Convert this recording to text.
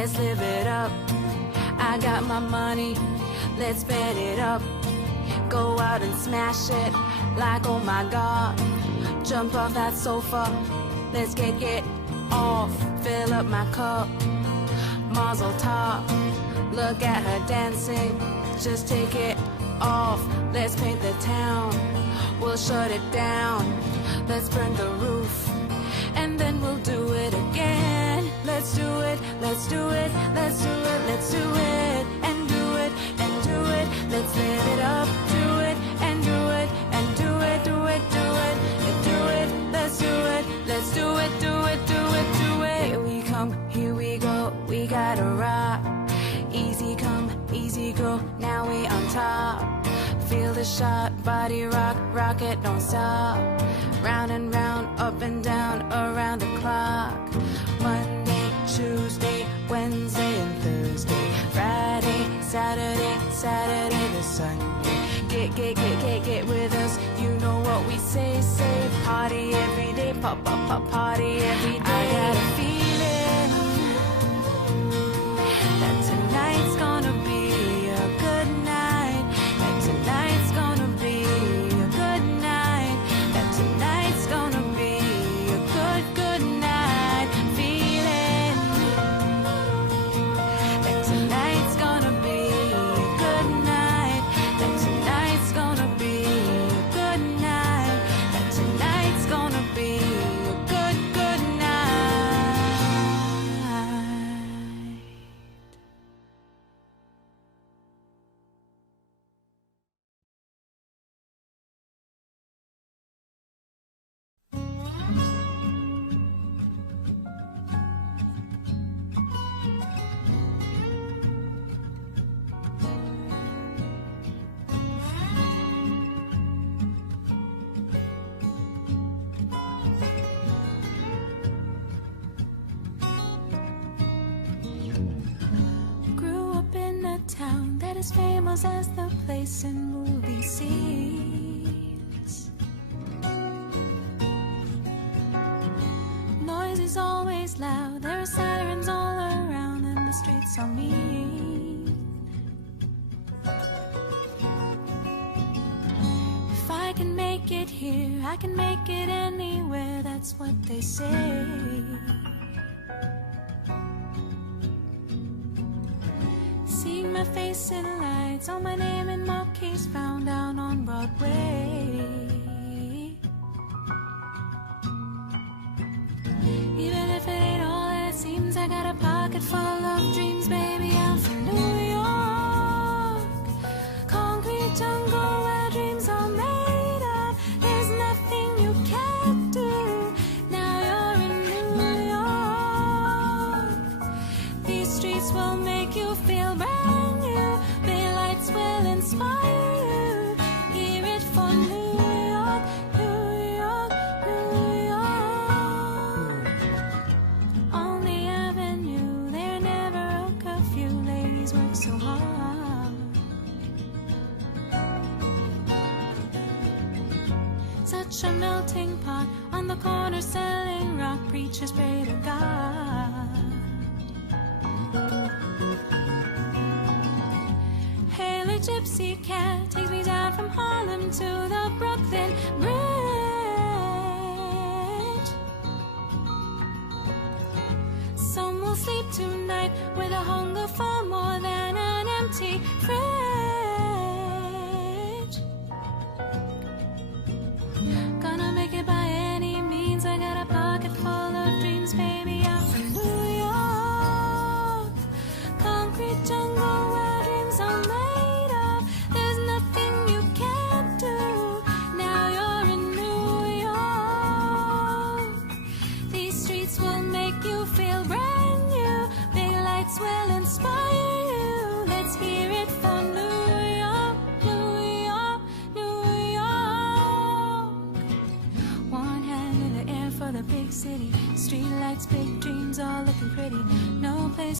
let's live it up. I got my money, let's bet it up. Go out and smash it like oh my god. Jump off that sofa, let's get it off. Fill up my cup, Mazel tov. Look at her dancing, just take it off. Let's paint the town, we'll shut it down. Let's burn the roof, let's do it, let's do it, let's do it, and do it, and do it. Let's live it up, do it, and do it, and do it, do it, do it, do it. Let's do it, let's do it, do it, do it, do it. Here we come, here we go, we gotta rock. Easy come, easy go, now we on top. Feel the shot, body rock, rock it, don't stop. Round and round, up and down, around the clock. Saturday, Saturday to Sunday. Get, get, get, get, get with us. You know what we say, say. Party every day, pop, pop, pop, party every day. I got a feeling town that is famous as the place in movie scenes. Noise is always loud, there are sirens all around, and the streets are mean. If I can make it here, I can make it anywhere, that's what they say. My face in lights, all my name in marquees found down on Broadway. Even if it ain't all that seems, I got a pocket full of dreams, baby. I'm Ladies work so hard. Such a melting pot on the corner selling rock. Preachers pray to God. Hail a gypsy cat takes me down from Harlem to the Brooklyn Bridge. Will sleep tonight with a hunger for more than an empty fridge. Gonna make it by any means. I got a pocket full of dreams, baby. I'm from New York, concrete jungle where dreams are made of. There's nothing you can't do. Now you're in New York. These streets will make you feel. Big will inspire you. Let's hear it for New York, New York, New York. One hand in the air for the big city. Street lights, big dreams, all looking pretty.